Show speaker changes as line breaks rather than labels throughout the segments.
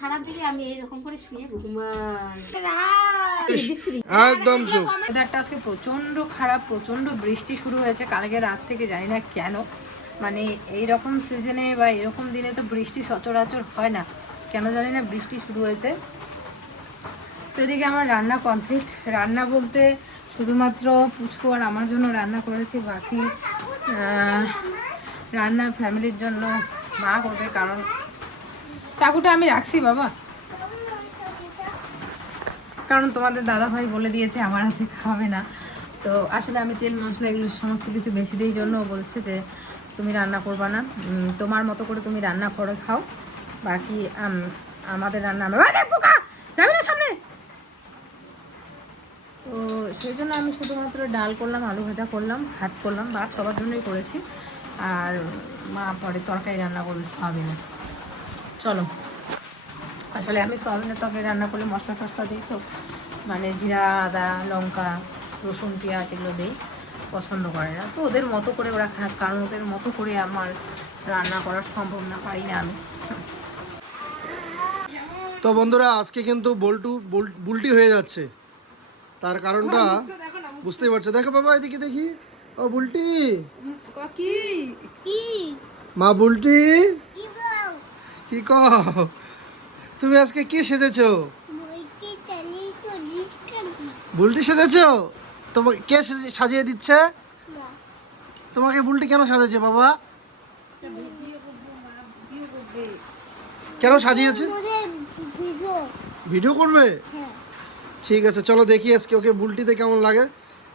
খারাপ দিকে আমি এইরকম করে শুয়ে ঘুমাই
একদম
ওয়েদারটা আজকে প্রচণ্ড খারাপ প্রচণ্ড বৃষ্টি শুরু হয়েছে কালকে রাত থেকে জানি না কেন। মানে এই রকম সিজনে বা এরকম দিনে তো বৃষ্টি সচরাচর হয় না। কেন জানি না বৃষ্টি শুরু হয়েছে। তো এদিকে আমার রান্না কমপ্লিট রান্না বলতে শুধুমাত্র পুচকু আর আমার জন্য রান্না করেছি বাকি আহ, রান্না ফ্যামিলির জন্য মা করবে কারণ চাকুটা আমি রাখছি, বাবা। কারণ তোমাদের দাদা ভাই বলে দিয়েছে, আমার হাতে খাবে না। তো আসলে আমি তেল, মশলা এগুলো সমস্ত কিছু বেশি দিই, জন্য বলছে যে, তুমি রান্না করবা না। তোমার মতো করে তুমি রান্না করে খাও। বাকি আমাদের রান্না আমরা না সামনে? তো সেই জন্য আমি শুধুমাত্র ডাল করলাম, আলু ভাজা করলাম, ভাত করলাম, ভাত সবার জন্যই করেছি। আর মা পরে তরকারি রান্না করবে সয়াবিনে চলো। আসলে আমি সয়াবিনের তরকারি রান্না করলে মশলা টশলা দিই তো। মানে জিরা আদা লঙ্কা রসুন পেঁয়াজ এগুলো দিই পছন্দ করে না। তো ওদের মতো করে ওরা খাক কারণ ওদের মতো করে আমার রান্না করা সম্ভব না পারি না আমি।
তো বন্ধুরা আজকে কিন্তু বল্টু বুল- বুলটি হয়ে যাচ্ছে। তার কারণটা বুঝতেই পারছ। দেখো বাবা এদিকে দেখি। ও বুলটি।
কি
মা বুলটি। কি কও তুমি আজকে কি সেজেছো? বুলটি সেজেছো? তোমাকে কে সেজে- সাজিয়ে দিচ্ছে? তোমাকে বুলটি কেন সাজিয়েছে বাবা? কেন সাজিয়েছে? ভিডিও। করবে? ঠিক আছে চলো দেখি আজকে ওকে বুলটিতে কেমন লাগে।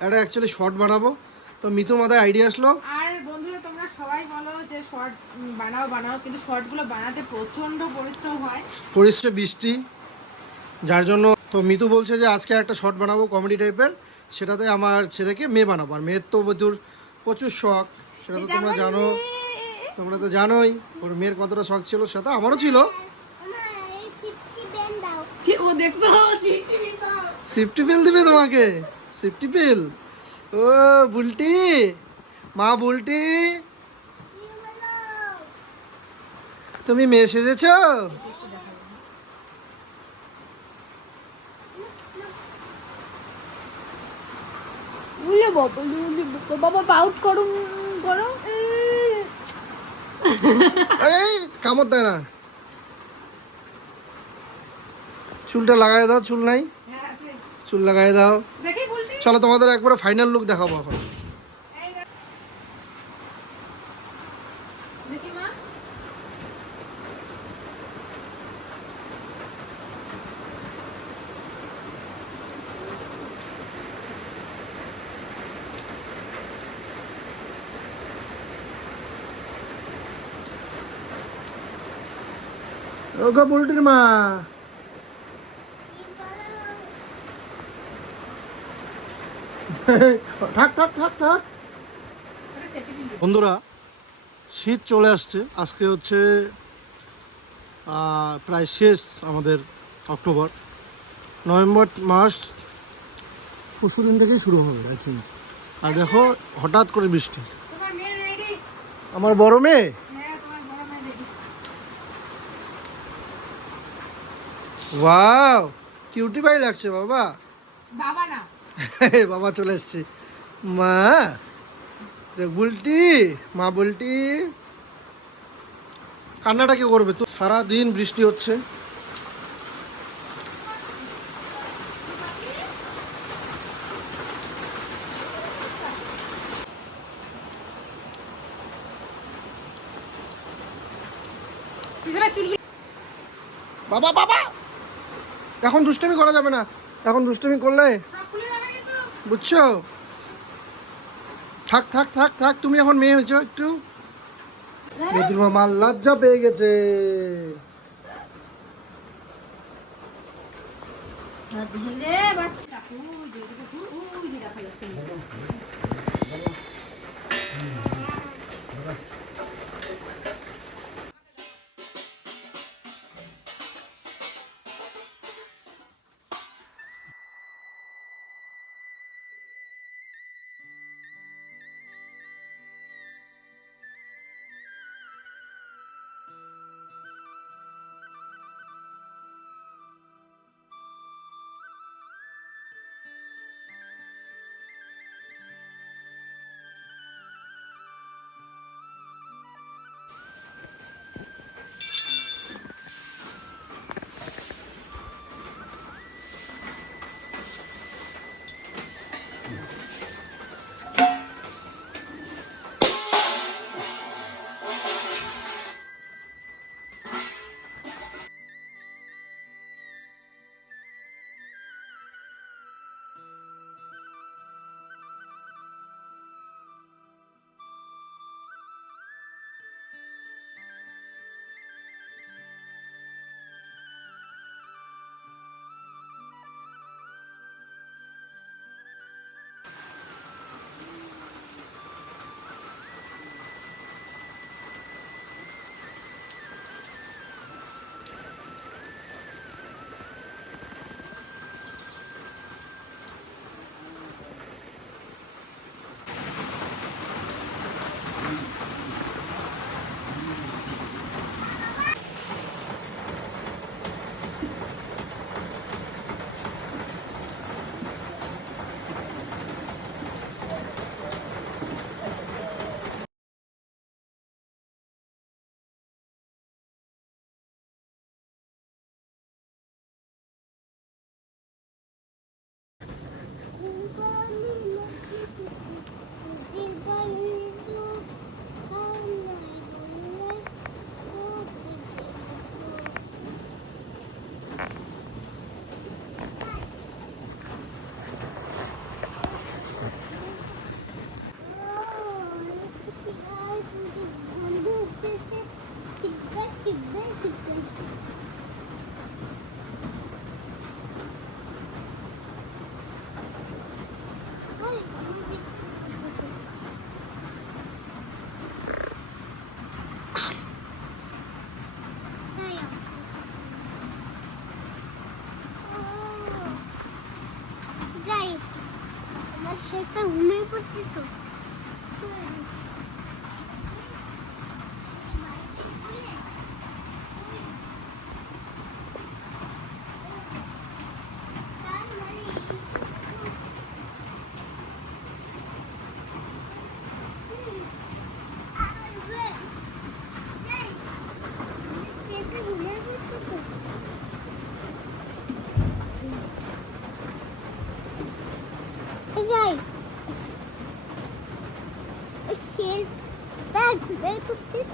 একটা অ্যাকচুয়ালি শর্ট বানাবো। তো মিতু মাথায় আইডিয়া আসলো।
সবাই বলো যে শর্ট বানাও বানাও কিন্তু শর্টগুলো বানাতে প্রচণ্ড পরিশ্রম হয়।
পরিশ্রম বৃষ্টি যার জন্য তো মিতু বলছে যে আজকে একটা শর্ট বানাবো কমেডি টাইপের সেটাতে আমার ছেলেকে মেয়ে বানাবো। আর মেয়ের তো প্রচুর প্রচুর শখ। সেটা তো তোমরা জানো। তোমরা তো জানোই ওর মেয়ের কতটা শখ ছিল সেটা আমারও ছিল। সিফটি পিল দিবে তোমাকে। সিফটি পিল ও বুলটি। মা বুলটি। তুমি মেয়ে সেজেছ?
বাবা পাউট করো করো।
এই কামড় দেয় না। চুলটা লাগাই দাও চুল নাই। চুল লাগাই দাও। চলো তোমাদের একবারে ফাইনাল লুক দেখাবো এখন। ওগো বুলটির মা। থাক থাক থাক থাক। বন্ধুরা, শীত চলে আসছে। আজকে হচ্ছে প্রায় শেষ আমাদের অক্টোবর। নভেম্বর মাস পরশু দিন থেকেই শুরু হবে আই আর দেখো, হঠাৎ করে বৃষ্টি। আমার বড় মেয়ে
হ্যাঁ তোমার বড় মেয়ে রেডি
ওয়াও কিউটি পাই লাগছে বাবা।
বাবা না।
বাবা চলে এসছে। মা বুলটি মা বুলটি। কান্নাটা কি করবে? তো সারা দিন বৃষ্টি হচ্ছে। বাবা বাবা। এখন দুষ্টমি করা যাবে না। এখন দুষ্টমি করলে বুঝছ? থাক থাক থাক থাক, তুমি এখন মেয়ে হয়েছো একটু। মধুর লজ্জা পেয়ে গেছে।
puestito.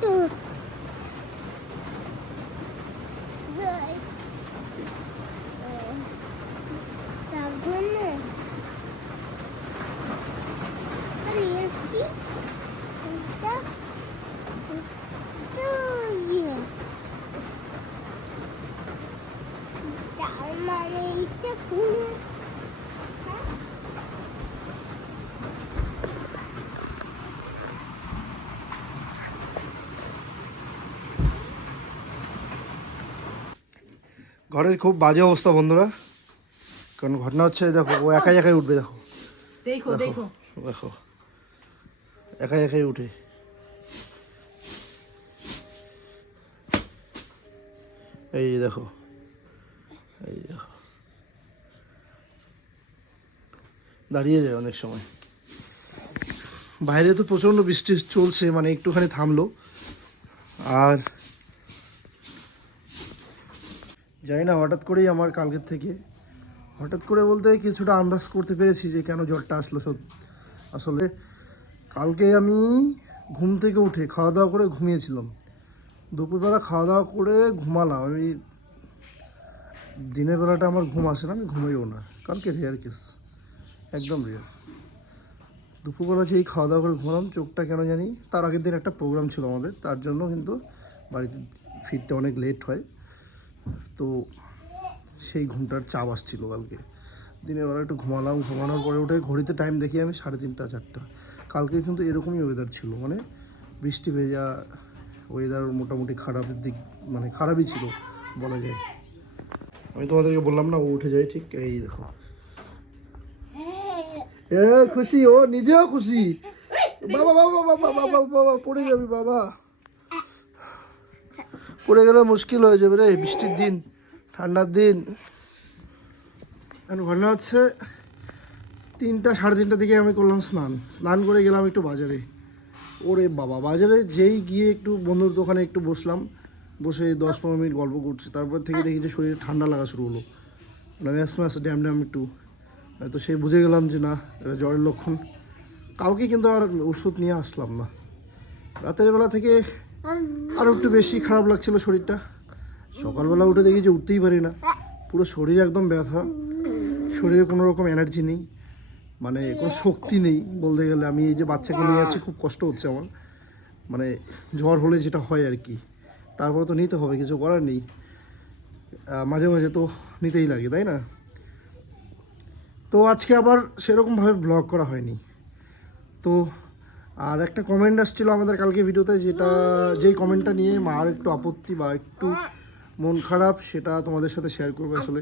嗯。
ঘরের খুব বাজে অবস্থা বন্ধুরা। কারণ ঘটনা হচ্ছে দেখো ও একাই একাই উঠবে দেখো।
দেখো দেখো
একাই একাই উঠে। এই দেখো এই দেখো। দাঁড়িয়ে যায় অনেক সময়। বাইরে তো প্রচণ্ড বৃষ্টি চলছে মানে একটুখানি থামলো। আর জানি না, হঠাৎ করেই আমার কালকের থেকে, হঠাৎ করে বলতে কিছুটা আন্দাজ করতে পেরেছি যে কেন জ্বরটা আসলো সব আসলে কালকে আমি ঘুম থেকে উঠে খাওয়া দাওয়া করে ঘুমিয়েছিলাম। দুপুরবেলা খাওয়া দাওয়া করে ঘুমালাম। আমি দিনের বেলাটা আমার ঘুম আসে না, আমি ঘুমাইও না। কালকে রেয়ার কেস একদম রেয়ার দুপুরবেলা যেই খাওয়া দাওয়া করে ঘুমালাম, চোখটা কেন জানি, তার আগের দিন একটা প্রোগ্রাম ছিল আমাদের, তার জন্য কিন্তু বাড়িতে ফিরতে অনেক লেট হয়। তো সেই ঘুমটার চাপ আসছিল কালকে। দিনের বেলা একটু ঘুমালাম, ঘুমানোর পরে উঠে ঘড়িতে টাইম দেখি আমি সাড়ে তিনটা, চারটা। কালকে কিন্তু এরকমই ওয়েদার ছিল মানে বৃষ্টি ভেজা ওয়েদার মোটামুটি খারাপের দিক মানে খারাপই ছিল, বলা যায়। আমি তোমাদেরকে বললাম না, ও উঠে যায় ঠিক এই দেখো। খুশি, ও নিজেও খুশি। বাবা বাবা বাবা বাবা বাবা, পড়ে যাবি, বাবা। পড়ে গেলে মুশকিল হয়ে যাবে রে, বৃষ্টির দিন, ঠান্ডার দিন। এখন ঘটনা হচ্ছে, তিনটা, সাড়ে তিনটার দিকে আমি করলাম স্নান। স্নান করে গেলাম একটু বাজারে। ওরে বাবা, বাজারে যেই গিয়ে একটু বন্ধুর দোকানে একটু বসলাম, বসে দশ পনেরো মিনিট গল্প করছি। তারপর থেকে দেখি যে শরীরে ঠান্ডা লাগা শুরু হলো। মানে ম্যাস ম্যাস ড্যাম ড্যাম একটু তো সেই বুঝে গেলাম যে না, এটা জ্বরের লক্ষণ। কালকে কিন্তু আর ওষুধ নিয়ে আসলাম না। রাতের বেলা থেকে আরও একটু বেশি খারাপ লাগছিল শরীরটা। সকালবেলা উঠে দেখি যে উঠতেই পারি না। পুরো শরীর একদম ব্যথা। শরীরে কোনো রকম এনার্জি নেই। মানে কোনো শক্তি নেই বলতে গেলে। আমি এই যে বাচ্চাকে নিয়ে আছি, খুব কষ্ট হচ্ছে আমার। মানে জ্বর হলে যেটা হয় আর কি। তারপর তো নিতে হবে, কিছু করার নেই। মাঝে মাঝে তো নিতেই লাগে, তাই না? তো আজকে আবার সেরকমভাবে ব্লগ করা হয়নি। তো আর একটা কমেন্ট আসছিল আমাদের কালকে ভিডিওতে যেটা যেই কমেন্টটা নিয়ে মার একটু আপত্তি বা একটু মন খারাপ, সেটা তোমাদের সাথে শেয়ার করব আসলে।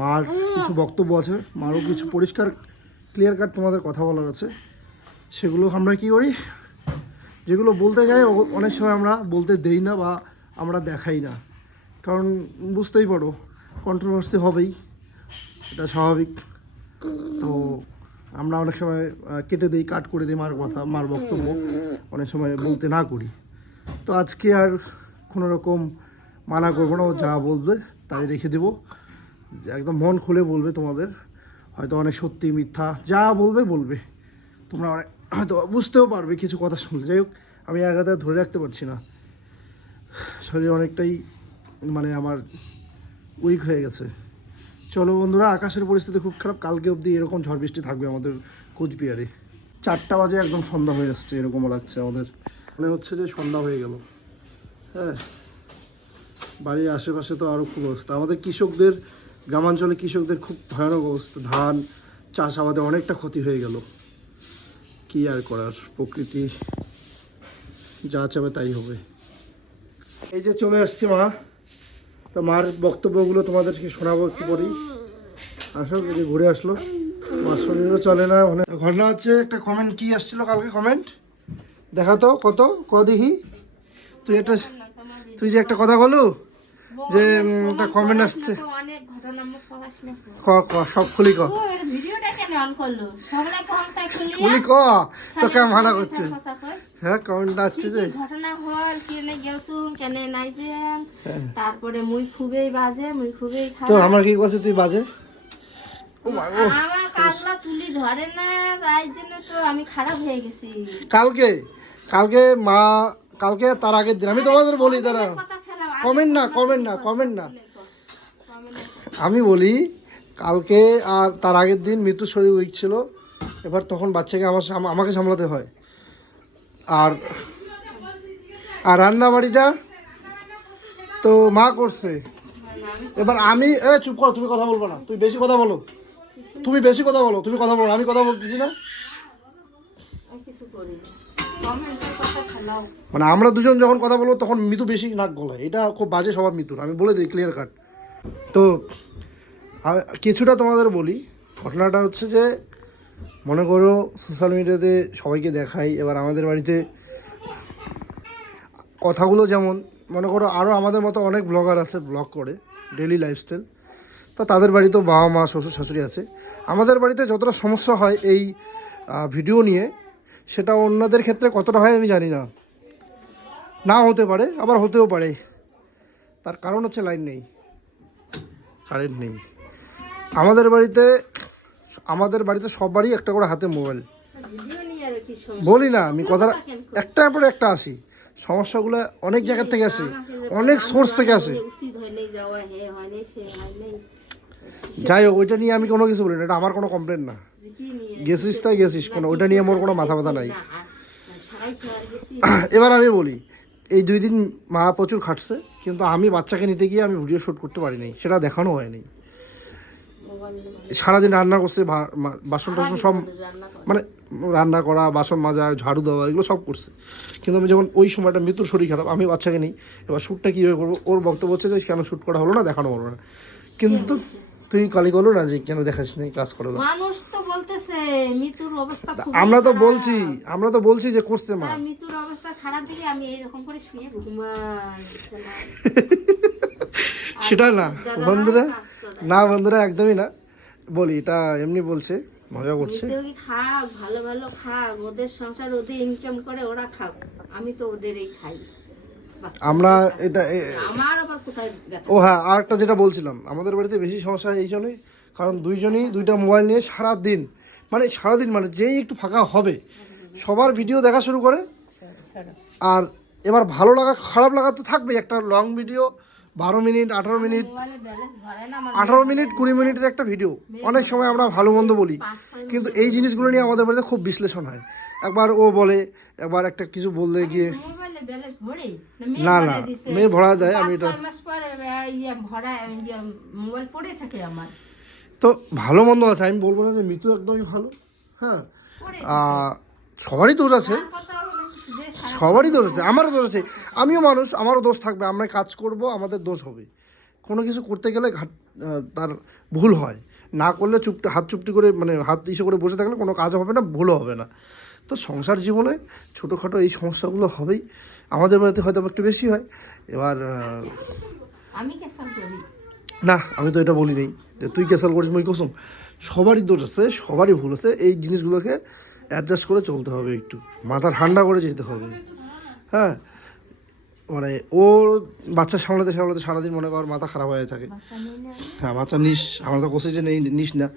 মার কিছু বক্তব্য আছে, মারও কিছু পরিষ্কার ক্লিয়ার কাট তোমাদের কথা বলার আছে। সেগুলো আমরা কি করি? যেগুলো বলতে যাই অনেক সময় আমরা বলতে দেই না বা আমরা দেখাই না। কারণ বুঝতেই পারো কন্ট্রোভার্সি হবেই, এটা স্বাভাবিক। তো আমরা অনেক সময় কেটে দিই, কাট করে দিই মার কথা, মার বক্তব্য। অনেক সময় বলতে না করি। তো আজকে আর কোনো রকম মানা করব না যা বলবে তাই রেখে দেবো। যে একদম মন খুলে বলবে তোমাদের। হয়তো অনেক সত্যি মিথ্যা, যা বলবে বলবে। তোমরা অনেক, হয়তো বুঝতেও পারবে কিছু কথা শুনলে। যাই হোক, আমি আগাতে ধরে রাখতে পারছি না। শরীর অনেকটাই মানে আমার উইক হয়ে গেছে। চলো বন্ধুরা, আকাশের পরিস্থিতি খুব খারাপ। কালকে অবধি এরকম ঝড় বৃষ্টি থাকবে আমাদের কোচবিহারে। চারটা বাজে একদম সন্ধ্যা হয়ে যাচ্ছে এরকমও লাগছে আমাদের। মনে হচ্ছে যে সন্ধ্যা হয়ে গেল। হ্যাঁ বাড়ির আশেপাশে তো আরও খুব অবস্থা। আমাদের কৃষকদের, গ্রামাঞ্চলে কৃষকদের খুব ভয়ানক অবস্থা। ধান চাষ আমাদের অনেকটা ক্ষতি হয়ে গেল। কি আর করার, প্রকৃতি যা চাবে তাই হবে। এই যে চলে আসছে মা। তো মার বক্তব্যগুলো তোমাদেরকে শোনাবো একটু পরেই। আসো ঘুরে আসলো। মার শরীরও চলে না মানে ঘটনা হচ্ছে, একটা কমেন্ট কি আসছিল কালকে কমেন্ট দেখা তো, কত? ক দেখি তুই একটা তুই যে একটা কথা বলো, যে একটা কমেন্ট আসছে। ক ক সব খুলি ক।
খুলি
ক তোকে মানা করছে। হ্যাঁ কমেন্ট আসছে যে
ঘটনা হল কেনে গেছুম কেনে নাই যেন।
হ্যাঁ।
তারপরে মুই খুবই বাজে মুই খুবই
তো আমার কি করছে তুই বাজে? ও মা গো।
আমার কাজলা তুলি ধরে না তাই জন্য তো আমি খারাপ হয়ে গেছি।
কালকে কালকে মা কালকে তার আগের দিন। আমি তোমাদের বলি তারা কমেন্ট না কমেন্ট না কমেন্ট না। আমি বলি, কালকে আর তার আগের দিন মৃত্যুর শরীর উইক ছিল, এবার তখন বাচ্চাকে আমার আমাকে সামলাতে হয়। আর আর রান্না বাড়িটা তো মা করছে। এবার আমি, এ চুপ করো, তুমি কথা বলব না। তুমি বেশি কথা বলো। তুমি বেশি কথা বলো, তুমি কথা বলো আমি কথা বলতেছি না। মানে আমরা দুজন যখন কথা বলব, তখন মিতু বেশি নাক গলায়। এটা খুব বাজে স্বভাব মিতুর, আমি বলে দিই ক্লিয়ার কাট তো আমি কিছুটা তোমাদের বলি। ঘটনাটা হচ্ছে যে, মনে করো সোশ্যাল মিডিয়াতে সবাইকে দেখাই, এবার আমাদের বাড়িতে কথাগুলো যেমন, মনে করো আরও আমাদের মতো অনেক ব্লগার আছে ব্লগ করে ডেলি লাইফস্টাইল তো তাদের বাড়িতেও বাবা মা, শ্বশুর শাশুড়ি আছে। আমাদের বাড়িতে যতটা সমস্যা হয় এই ভিডিও নিয়ে, সেটা অন্যদের ক্ষেত্রে কতটা হয় আমি জানি না। না হতে পারে, আবার হতেও পারে। তার কারণ হচ্ছে লাইন নেই কারেন্ট নেই। আমাদের বাড়িতে আমাদের বাড়িতে সবারই একটা করে হাতে মোবাইল। বলি না, আমি কথা একটার পরে একটা আসি। সমস্যাগুলো অনেক জায়গার থেকে আসে, অনেক সোর্স থেকে আসে। যাই হোক, ওইটা নিয়ে আমি কোনো কিছু বলি না, এটা আমার কোনো কমপ্লেন না। গেছিস তাই গেছিস কোনো, ওইটা নিয়ে মোর কোনো মাথা ব্যথা নাই। এবার আমি বলি, এই দুই দিন মা প্রচুর খাটছে, কিন্তু আমি বাচ্চাকে নিতে গিয়ে আমি ভিডিও শ্যুট করতে পারি পারিনি, সেটা দেখানো হয়নি। সারাদিন রান্না করছে বাসন টাসন সব মানে রান্না করা বাসন মাজা ঝাড়ু দেওয়া এগুলো সব করছে। কিন্তু আমি যখন ওই সময়টা মৃত্যুর শরীর খারাপ আমি বাচ্চাকে নিই এবার শ্যুটটা কীভাবে করব? ওর বক্তব্য হচ্ছে যে কেন শ্যুট করা হলো না দেখানো হলো না। কিন্তু তুই কালি করল না যে কেন দেখাস নি কাজ করে দাও।
মানুষ তো বলতেছে মৃত্যুর অবস্থা
আমরা তো বলছি আমরা তো বলছি যে করছে মা।
মৃত্যুর অবস্থা খারাপ দিকে আমি এরকম করে শুয়ে ঘুমাই।
সেটা না বন্ধুরা। না বন্ধুরা একদমই না। বলি এটা এমনি বলছে মজা করছে।
কি খাক ভালো ভালো খাক ওদের সংসার ওদের ইনকাম করে ওরা খাক আমি তো ওদেরই খাই।
আমরা এটা
আমার আবার কোথায়
ও হ্যাঁ আর একটা যেটা বলছিলাম আমাদের বাড়িতে বেশি সমস্যা এই জন্যই কারণ দুইজনই দুইটা মোবাইল নিয়ে সারা দিন মানে সারাদিন মানে যেই একটু ফাঁকা হবে সবার ভিডিও দেখা শুরু করে। আর এবার ভালো লাগা খারাপ লাগা তো থাকবেই একটা লং ভিডিও বারো মিনিট আঠারো মিনিট আঠারো মিনিট কুড়ি মিনিটের একটা ভিডিও অনেক সময় আমরা ভালো মন্দ বলি। কিন্তু এই জিনিসগুলো নিয়ে আমাদের বাড়িতে খুব বিশ্লেষণ হয়। একবার ও বলে একবার একটা কিছু বলতে গিয়ে না না মেয়ে ভরা দেয় আমি এটা
ইয়ে ইয়ে
তো ভালো মন্দ আছে আমি বলব না যে মৃত্যু একদমই ভালো হ্যাঁ? সবারই দোষ আছে। সবারই দোষ আছে আমারও দোষ আছে। আমিও মানুষ আমারও দোষ থাকবে আমরা কাজ করব আমাদের দোষ হবে। কোনো কিছু করতে গেলে ঘাট- তার ভুল হয়। না করলে চুপ হাত চুপটি করে মানে হাত ইসে করে বসে থাকলে কোনো কাজ হবে না ভুলও হবে না। তো সংসার জীবনে ছোটোখাটো এই সমস্যাগুলো হবেই। আমাদের বাড়িতে হয়তো একটু বেশি হয়। এবার না আমি তো এটা বলি নেই যে তুই ক্যাসাল করিস মই কসম। সবারই দোষ আছে সবারই ভুল আছে। এই জিনিসগুলোকে অ্যাডজাস্ট করে চলতে হবে একটু। মাথা ঠান্ডা করে যেতে হবে। হ্যাঁ? মানে ওর বাচ্চা সামলাতে সামলাতে সারাদিন মনে কর মাথা খারাপ হয়ে থাকে।
নেই
হ্যাঁ বাচ্চা নিস। আমরা তো কোসে যে নেই নিস না।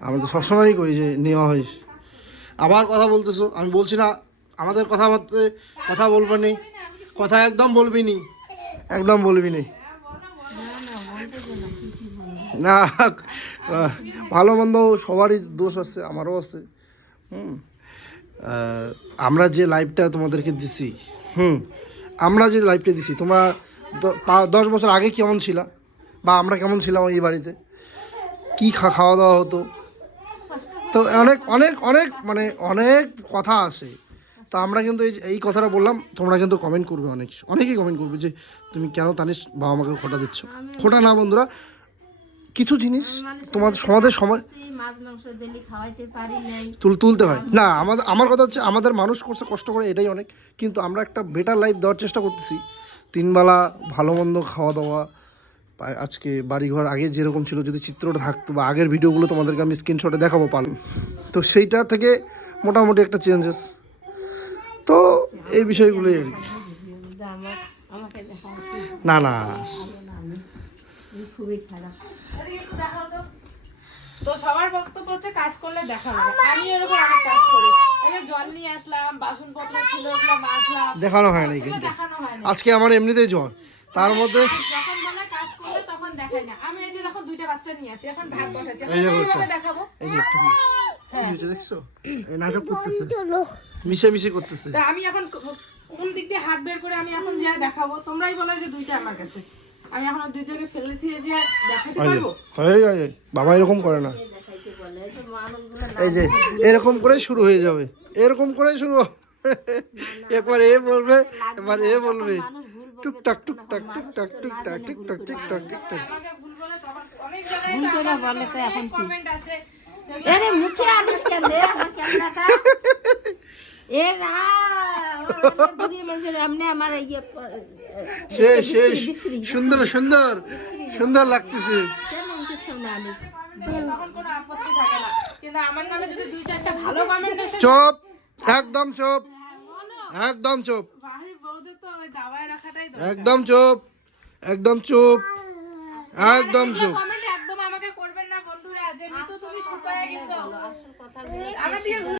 আমরা তো সবসময়ই কই যে নেওয়া হয়। আবার কথা বলতেছো আমি বলছি না আমাদের কথা বলতে কথা বলবে নি। কথা একদম বলবি নি। একদম বলবি নি। না ভালো মন্দ সবারই দোষ আছে আমারও আছে। হুম? আমরা যে লাইভটা তোমাদেরকে দিছি হুম আমরা যে লাইভটা দিছি তোমরা দশ বছর আগে কেমন ছিলা? বা আমরা কেমন ছিলাম এই বাড়িতে? কি খা খাওয়া দাওয়া হতো? তো অনেক অনেক অনেক মানে অনেক কথা আসে তো আমরা কিন্তু এই এই কথাটা বললাম তোমরা কিন্তু কমেন্ট করবে অনেক অনেকেই কমেন্ট করবে যে তুমি কেন তানিস বাবা মাকে খোটা দিচ্ছ? খোটা না বন্ধুরা কিছু জিনিস তোমাদের সমাজের সময়
মাছ মাংস দিলে খাওয়াইতে পারি নাই।
তুল তুলতে হয়। না আমাদের আমার কথা হচ্ছে আমাদের মানুষ করছে কষ্ট করে এটাই অনেক। কিন্তু আমরা একটা বেটার লাইফ দেওয়ার চেষ্টা করতেছি। তিনবেলা ভালো মন্দ খাওয়া দাওয়া। আজকে বাড়িঘর আগে যেরকম ছিল যদি চিত্রটা থাকতো বা আগের ভিডিওগুলো তোমাদেরকে আমি স্ক্রিনশটে দেখাবো পাল তো সেইটা থেকে মোটামুটি একটা চেঞ্জেস তো এই বিষয়গুলোই আর কি। না না।
খুবই খারাপ
এদিকে একটু দেখাও তো। তো সবার বক্তব্য হচ্ছে কাজ করলে দেখা হবে। আমি এরকম অনেক কাজ করি। এই জল নিয়ে আসলাম বাসনপত্র ছিল ওগুলো মাজলাম।
দেখানো হয় না কিন্তু।
দেখানো হয়
আজকে আমার এমনিতেই জ্বর। তার মধ্যে
যখন বলে কাজ করলে তখন দেখাই না। আমি এই যে দেখো দুইটা বাচ্চা নিয়ে আসি এখন ভাত বসাচ্ছি। এখন এইভাবে দেখাবো।
এই যে একটা কি হয়েছে দেখছ? এই নাটক করতেছে। মিশে মিশে করতেছে।
তা আমি এখন কোন দিক দিয়ে হাত বের করে আমি এখন যা দেখাবো তোমরাই বলো যে দুইটা আমার কাছে। আমি এখন দুইটাকে ফেলেছি যে দেখাতে পারব?
এই এই বাবা এরকম করে না।
এই যে
এরকম করে শুরু হয়ে যাবে। এরকম করে শুরু একবার এ বলবে এবার এ বলবে। টুকটাক টুকটাক টুকটাক টুকটাক টুকটাক টুকটাক টুকটাক।
ভুল
করে বলে তো এখন কি?
কমেন্ট আসে
আরে মুখে আনিস কেন রে আমার ক্যামেরাটা
শেষ শেষ সুন্দর সুন্দর সুন্দর লাগতেছে।
কেন মুখের সামনে আনিস
তখন কোনো আপত্তি থাকে না। কিন্তু আমার নামে যদি দুই চারটা ভালো কমেন্ট আসে
চুপ একদম চুপ একদম চুপ। একদম চুপ একদম চুপ একদম চুপ।
একদম আমাকে করবেন না বন্ধুরা। যে তুমি শুকায় গেছো। আমার দিকে